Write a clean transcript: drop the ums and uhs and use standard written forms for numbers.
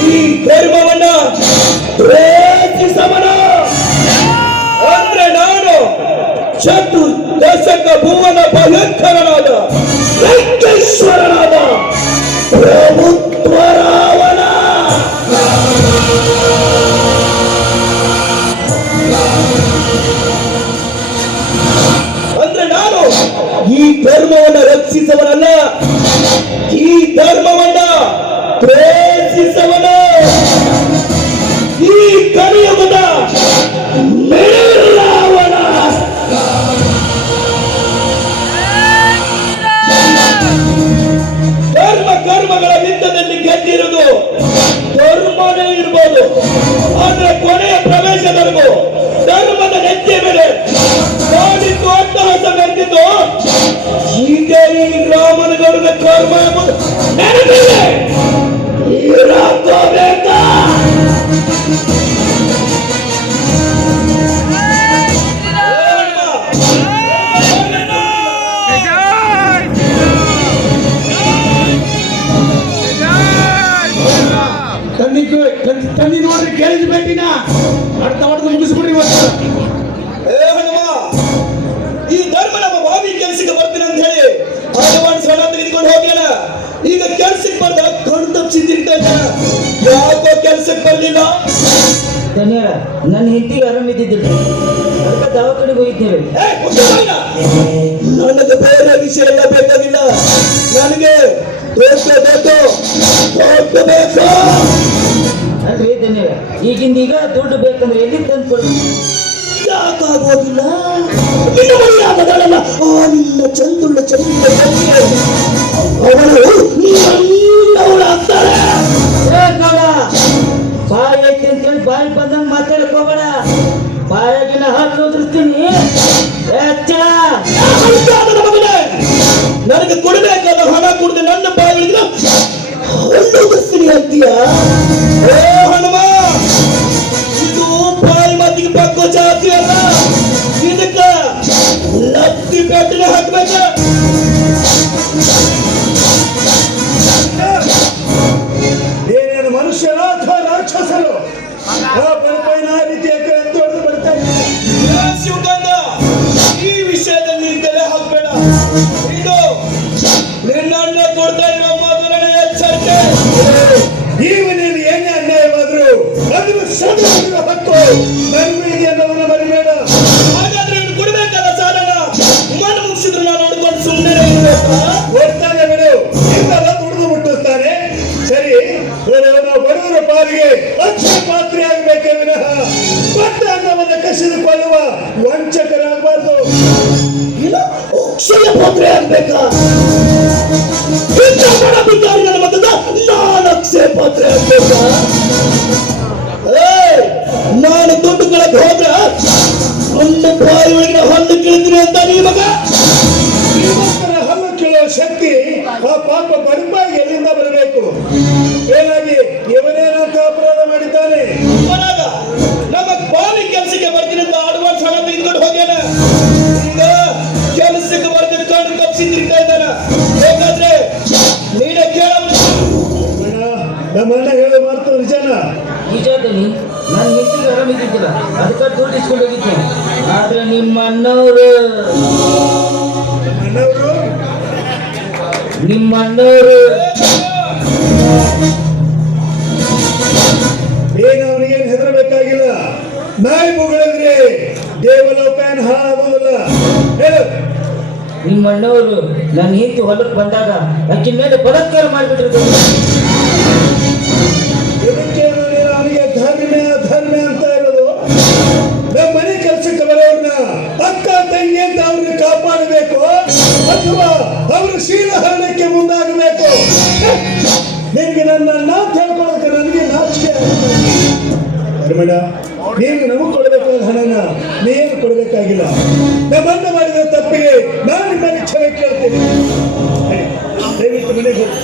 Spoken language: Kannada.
ಈ ಧರ್ಮವನ್ನ ಪ್ರೇಮಿಸವನ ಅಂದ್ರೆ ನಾನು ಚತುರ್ದಶಕ ಭುವನ ಭಯಂಕರನಾದ ವೆಂಕಟೇಶ್ವರನಾದ ಪ್ರಭುತ್ವರಾವಣ. ಅಂದ್ರೆ ನಾನು ಈ ಧರ್ಮವನ್ನ ರಕ್ಷಿಸವನಲ್ಲ, ಈ ಧರ್ಮವನ್ನ ಪ್ರೇಮಿಸವನ, ಈ ಕಲಿಯುಗದ ರಾವಣ. ಕರ್ಮಗಳ ಯುದ್ಧದಲ್ಲಿ ಗೆದ್ದಿರುವುದು ಧರ್ಮನೇ ಇರ್ಬೋದು, ಆದ್ರೆ ಕೊನೆಯ ಪ್ರವೇಶ ಧರ್ಮದ ನೆತ್ತಿಯ ಮೇಲೆ ನಾಡಿದ್ದು ಅಟ್ಟಹಾಸ ಮೆರೆದಿದ್ದು ಹೀಗೆ ಈ ರಾಮನಗೌಡನ ಕರ್ಮ ಎಂಬುದು ನೆನಪಿದೆ. ಇರಾಕೋಬೇಕಾ? ತನ್ನಿ ನೋಡ್ರಿ ಕೇಳಿದ ಬೇಕಿನ ಹೊಡೆದ ಮುಗಿಸ್ಬಿಡ್ರಿ ಇವತ್ತು. ಈ ಧರ್ಮ ನಮ್ಮ ಬಾವಿ ಕೆಲ್ಸಕ್ಕೆ ಬರ್ತೀನಿ ಅಂತ ಹೇಳಿ ಭಗವಾನ್ ಸಲ ತೆಗೆದುಕೊಂಡು ಹೋಗ್ಯಾನ. ಈಗ ಕೆಲ್ಸಕ್ಕೆ ಬರ್ದ ಕಣ್ಣು ತಪ್ಪಿಸಿ ತಿಂತಾ ಇದ್ದಾನ. ಯಾಕೋ ಕೆಲ್ಸಕ್ಕೆ ಬರ್ಲಿಲ್ಲ? ನನ್ನ ಹೆಂಡತಿಗೆ ಆರಾಮಿದ್ದಿದ್ದಿಲ್ಲ, ಅದಕ್ಕೆ ದವಾಖಾನೆಗೆ ಹೋಗಿದ್ದೇವೆ. ನನಗೆ ಬೇರೆ ವಿಷಯ ಎಲ್ಲ ಬೇಕಾಗಿಲ್ಲ, ನನಗೆ ಬೇಕು. ಅಲ್ರಿ ಧನ್ಯರ, ಈಗಿಂದ ಈಗ ದುಡ್ಡು ಬೇಕಂದ್ರೆ ಎಲ್ಲಿ ತಂದು ಕೊಡು. ಯಾಕಾಗೋದಿಲ್ಲ? ನಿನ್ನ ಚಂದುಳ್ಳ ಅವಳಾಗ್ತಾಳೆ. ಬಾಯಿ ಐತಿ ಅಂತೇಳಿ ಬಾಯಿ ಬಂದಂಗೆ ಮಾತಾಡಕ್ ಹೋಗೋಣ. ಬಾಯಾಗಿನ ಹಾಲು ಉದುರಿಸ್ತೀನಿ. ನನಗೆ ಕೊಡಬೇಕಾದ ಹಣ ಕೊಡದೆ ನನ್ನ ಬಾಯಿಗಳಿಂದ ಹಣ್ಣು ಉದುರಿಸ್ತೀನಿ ಅಂತೀಯ? ಹನುಮ, ಇದು ಬಾಯಿ ಮಾತಿಗೆ ಪಕ್ಕೋ ಜಾತಿ ಅಲ್ಲ, ಇದಕ್ಕ ಲತ್ತಿ ಪೆಟ್ಟಿಗೆ ಹಾಕ್ಬೇಕ. ಏನೇನು ಮನುಷ್ಯರ ಅಥವಾ ರಾಕ್ಷಸರು ರೀತಿಯ ತೊಡೆದು ಬರ್ತಾರೆ. ಶಿವಗಂಧ, ಈ ವಿಷಯದಲ್ಲಿ ತಲೆ ಹಾಕ್ಬೇಡ. ಇದು ನಿನ್ನ ಕೊಡ್ತಾ ಇರೋ ಮೊದಲನೇ ಎಚ್ಚರಿಕೆ. ನೀವು ಏನೇ ಅನ್ಯಾಯವಾದ್ರು ಅದನ್ನು ಸದಾ ಹಕ್ಕು ನನಗೂ ಇದೆ ಅನ್ನೋದನ್ನ ಮರಿಬೇಡ. ಹಾಗಾದ್ರೆ ಇವ್ನು ಕೊಡ್ಬೇಕಾದ ಸಾಲನ ಮಣ್ಣು ಮುಗಿಸಿದ್ರು ನಾನು ನೋಡ್ಕೊಂಡು ಸುಮ್ಮನೆ ಇರ್ಬೇಕಾ? ಕೊಡ್ತಾನೆ ಬಿಡು, ಇಂದಲ್ಲ ದುಡಿದು ಮುಟ್ಟಿಸ್ತಾನೆ. ಸರಿ, ಬಡವರ ಪಾಲಿಗೆ ಅಕ್ಷಯ ಪಾತ್ರೆ ಆಗಬೇಕೇ ವಿನಃ ಕೊಟ್ಟ ಅನ್ನವನ್ನು ಕಸಿದುಕೊಳ್ಳುವ ವಂಚಕರಾಗಬಾರ್ದು. ಅಕ್ಷಯ ಪಾತ್ರೆ ಆಗ್ಬೇಕಾ? ನನ್ನ ಮತದ ನಾನು ಅಕ್ಷಯ ಪಾತ್ರೆ ಆಗ್ಬೇಕಾ? ನಾನು ದುಡ್ಡು ಕಳಕ್ ಹೋದ್ರ ಹಣ್ಣು ಬಾಯಿ ಒಳಗಿನ ಹಣ್ಣು ಕೀಳ್ತೀನಿ ಅಂತ ನೀ ಮಗ. ಹಣ್ಣು ಕೀಳೋ ಶಕ್ತಿ ಆ ಪಾಪ ಬಡಪಾಗಿ ಎಲ್ಲಿಂದ ಬರಬೇಕು? ಏನಾಗಿ ಇವನೇನಂತ ಅಪರಾಧ ಮಾಡಿದ್ದಾನೆ? ನಮ್ಮ ಬಾವಿ ಕೆಲಸಕ್ಕೆ ಬರ್ತೀನಿ ಅಂತ ಅಡ್ವಾನ್ಸ್ ಹಣ ತೆಗೆದುಕೊಂಡು ಹೋಗ್ಯಾನ. ಈಗ ಕೆಲಸಕ್ಕೆ ಬರ್ದ ಕಣ್ಣು ತಪ್ಪಿಸಿ ತಿರ್ತಾ ಇದ್ದಾನ. ಬೇಕಾದ್ರೆ ನೀನೇ ಕೇಳ. ನಮ್ಮ ಅಣ್ಣ ಹೇಳೋ ಮಾತು ನಿಜಾನ? ನಿಜಾದಲ್ಲಿ ನನ್ನ ಹೆಂಡತಿಗೆ ಆರಾಮಿದ್ದಿದ್ದಿಲ್ಲ, ಅದಕ್ಕೆ ದುಡ್ಡು ಇಸ್ಕೊಂಡು ಹೋಗಿದ್ದೆ. ಆದ್ರೆ ನಿಮ್ಮ ಅಣ್ಣವರು ಏನು ಅವನಿಗೇನು ಹೆದರಬೇಕಾಗಿಲ್ಲ. ನಾಯಿ ಮುಗಳಿದ್ರೆ ದೇವಲೋಕ ಏನು ಹಾಳಾಗೋದಿಲ್ಲ. ಹೇಳು, ನಿಮ್ಮ ಅಣ್ಣವರು ನನ್ನ ಹೆಂಡತಿ ಹೊಲಕ್ಕೆ ಬಂದಾಗ ಅಕ್ಕಿನ ಮೇಲೆ ಬಲಾತ್ಕಾರ ಮಾಡಿಬಿಟ್ಟಿರ್ತಾರೆ. ಇದಕ್ಕೇನು ನೀನು ಅವನಿಗೆ ಧರ್ಮ ಅಂತ ಇರೋದು? ನಮ್ಮ ಮನೆ ಕೆಲಸಕ್ಕೆ ಬರೋರ್ನ ಅಕ್ಕ ತಂಗಿ ಅಂತ ಅವ್ರನ್ನ ಕಾಪಾಡಬೇಕು ಅಥವಾ ಅವ್ರ ಶೀಲಹರಣಕ್ಕೆ ಮುಂದಾಗಬೇಕು? ನಿನಗೆ ನನ್ನ ಹೇಳ್ಕೊಳಕ್ಕೆ ನನಗೆ ನಾಚಿಕೆ. ನೀನು ನಮಗೆ ಕೊಡಬೇಕಾದ ಹಣನ ನೀನು ಕೊಡಬೇಕಾಗಿಲ್ಲ. ನಮ್ಮನ್ನ ಮಾಡಿದ ತಪ್ಪಿಗೆ ನಾನು ನಿಮ್ಮಲ್ಲಿ ಕ್ಷಮೆ ಕೇಳ್ತೀನಿ. ದಯವಿಟ್ಟು ಮನೆಗೆ ಹೋಗಿ.